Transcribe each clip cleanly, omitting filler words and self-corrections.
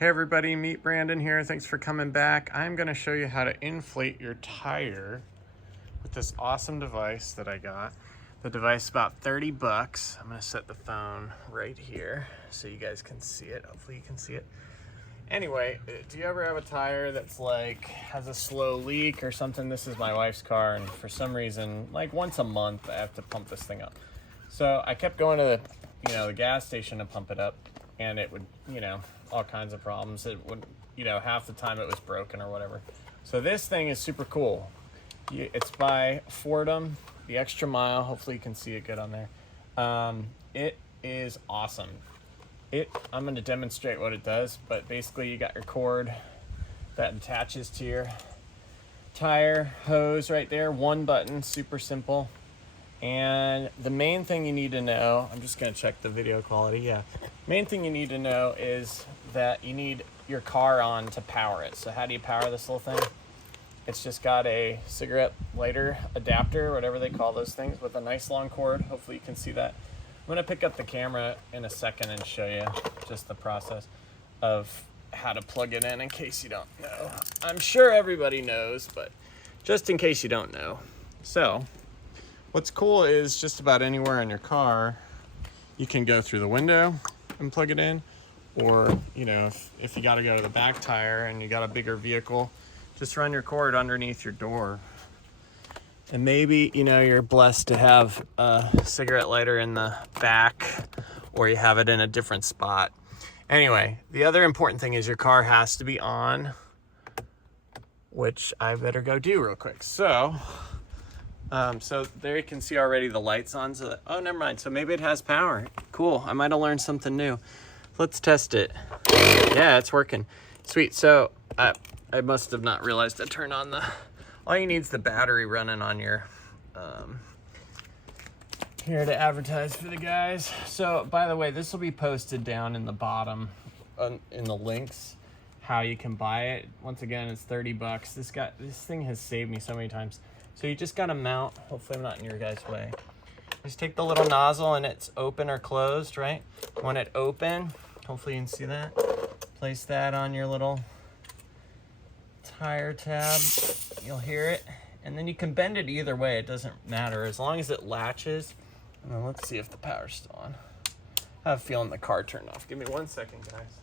Hey everybody, meet Brandon here. Thanks for coming back. I'm gonna show you how to inflate your tire with this awesome device that I got. The device is about 30 bucks. I'm gonna set the phone right here so you guys can see it. Hopefully you can see it. Anyway, do you ever have a tire that's like, has a slow leak or something? This is my wife's car, and for some reason, like once a month, I have to pump this thing up. So I kept going to the gas station to pump it up, and it would, all kinds of problems. It would, half the time it was broken or whatever. So this thing is super cool. It's by FORTEM, the extra mile. Hopefully you can see it good on there. It is awesome. I'm going to demonstrate what it does, but basically you got your cord that attaches to your tire hose right there. One button, super simple. And the main thing you need to know, I'm just going to check the video quality. Yeah. Main thing you need to know is that you need your car on to power it. So how do you power this little thing? It's just got a cigarette lighter adapter, whatever they call those things, with a nice long cord. Hopefully you can see that. I'm going to pick up the camera in a second and show you just the process of how to plug it in case you don't know. I'm sure everybody knows, but just in case you don't know. So what's cool is just about anywhere in your car, you can go through the window and plug it in, or if you got to go to the back tire and you got a bigger vehicle, just run your cord underneath your door. And maybe you're blessed to have a cigarette lighter in the back, or you have it in a different spot. Anyway, the other important thing is your car has to be on, which I better go do real quick. So there you can see already the lights on. So oh, never mind. So maybe it has power. Cool. I might have learned something new. Let's test it. Yeah, it's working. Sweet. So I must have not realized to turn on the. All you need is the battery running on your. Here to advertise for the guys. So by the way, this will be posted down in the bottom, in the links, how you can buy it. Once again, it's 30 bucks. This thing has saved me so many times. So you just gotta mount, hopefully I'm not in your guys' way. Just take the little nozzle and it's open or closed, right? Want it open, hopefully you can see that. Place that on your little tire tab, you'll hear it. And then you can bend it either way, it doesn't matter, as long as it latches. And then let's see if the power's still on. I have a feeling the car turned off. Give me 1 second, guys.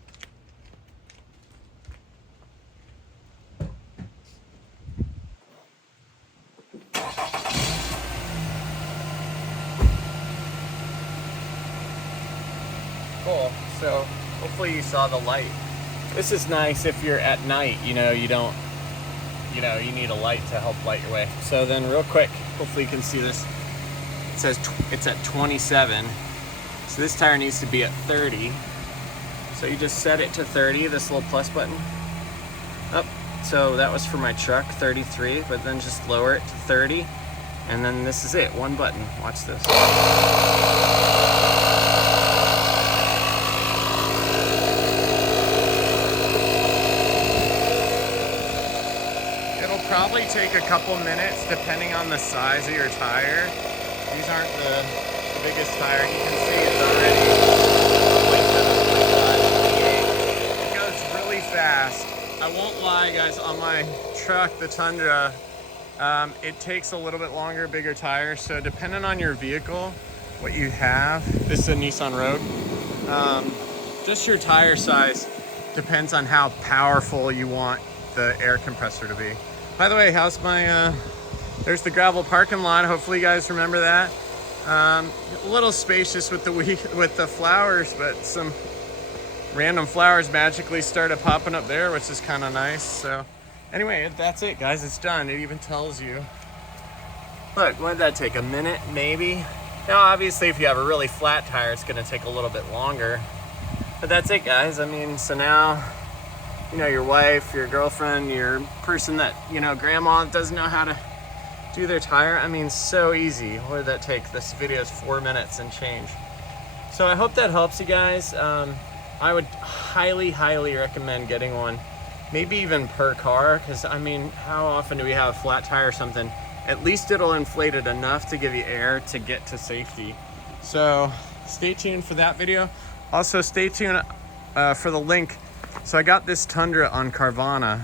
Cool. So hopefully you saw the light. This is nice if you're at night, you don't, you need a light to help light your way. So then real quick, hopefully you can see this. It says it's at 27. So this tire needs to be at 30. So you just set it to 30, this little plus button. Up. So that was for my truck, 33, but then just lower it to 30. And then this is it, one button. Watch this. Probably take a couple minutes depending on the size of your tire. These aren't the biggest tire. You can see it's already 27.5. It goes really fast. I won't lie, guys, on my truck, the Tundra, it takes a little bit longer, bigger tires. So depending on your vehicle, what you have, this is a Nissan Rogue, just your tire size depends on how powerful you want the air compressor to be. By the way, how's my, there's the gravel parking lot. Hopefully you guys remember that. A little spacious with the flowers, but some random flowers magically started popping up there, which is kind of nice. So anyway, that's it, guys. It's done. It even tells you. Look, what did that take? A minute, maybe? Now, obviously, if you have a really flat tire, it's going to take a little bit longer. But that's it, guys. I mean, so now, your wife, your girlfriend, your person that, grandma doesn't know how to do their tire. I mean, so easy. What did that take? This video is 4 minutes and change. So I hope that helps you guys. I would highly, highly recommend getting one, maybe even per car, because I mean, how often do we have a flat tire or something? At least it'll inflate it enough to give you air to get to safety. So stay tuned for that video. Also stay tuned for the link So I got this Tundra on Carvana,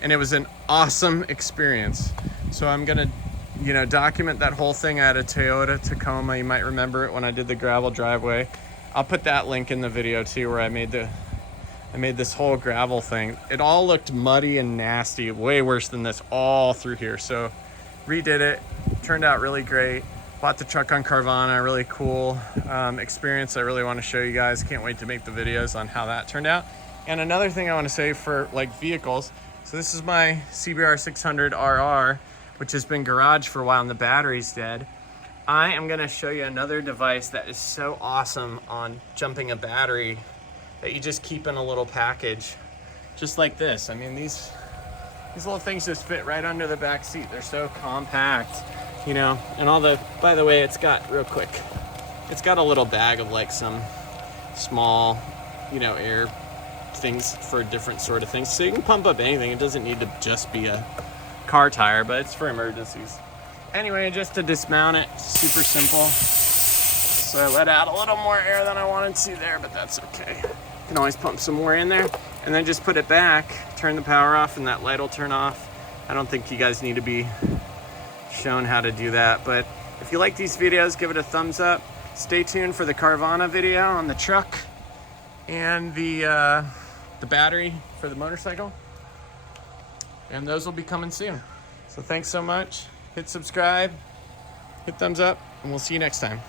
and it was an awesome experience. So I'm gonna, document that whole thing. I had a Toyota Tacoma. You might remember it when I did the gravel driveway. I'll put that link in the video too, where I made this whole gravel thing. It all looked muddy and nasty, way worse than this all through here. So redid it, turned out really great. Bought the truck on Carvana, really cool experience. I really want to show you guys. Can't wait to make the videos on how that turned out. And another thing I want to say for like vehicles, so this is my CBR 600 RR, which has been garaged for a while and the battery's dead. I am going to show you another device that is so awesome on jumping a battery that you just keep in a little package, just like this. I mean, these little things just fit right under the back seat. They're so compact, and all the, by the way, it's got a little bag of like some small, air things for different sort of things. So you can pump up anything. It doesn't need to just be a car tire, but it's for emergencies. Anyway, just to dismount it, super simple. So I let out a little more air than I wanted to there, but that's okay. You can always pump some more in there, and then just put it back, turn the power off, and that light will turn off. I don't think you guys need to be shown how to do that, but if you like these videos, give it a thumbs up. Stay tuned for the Carvana video on the truck and the battery for the motorcycle, and those will be coming soon. So thanks so much. Hit subscribe, hit thumbs up, and we'll see you next time.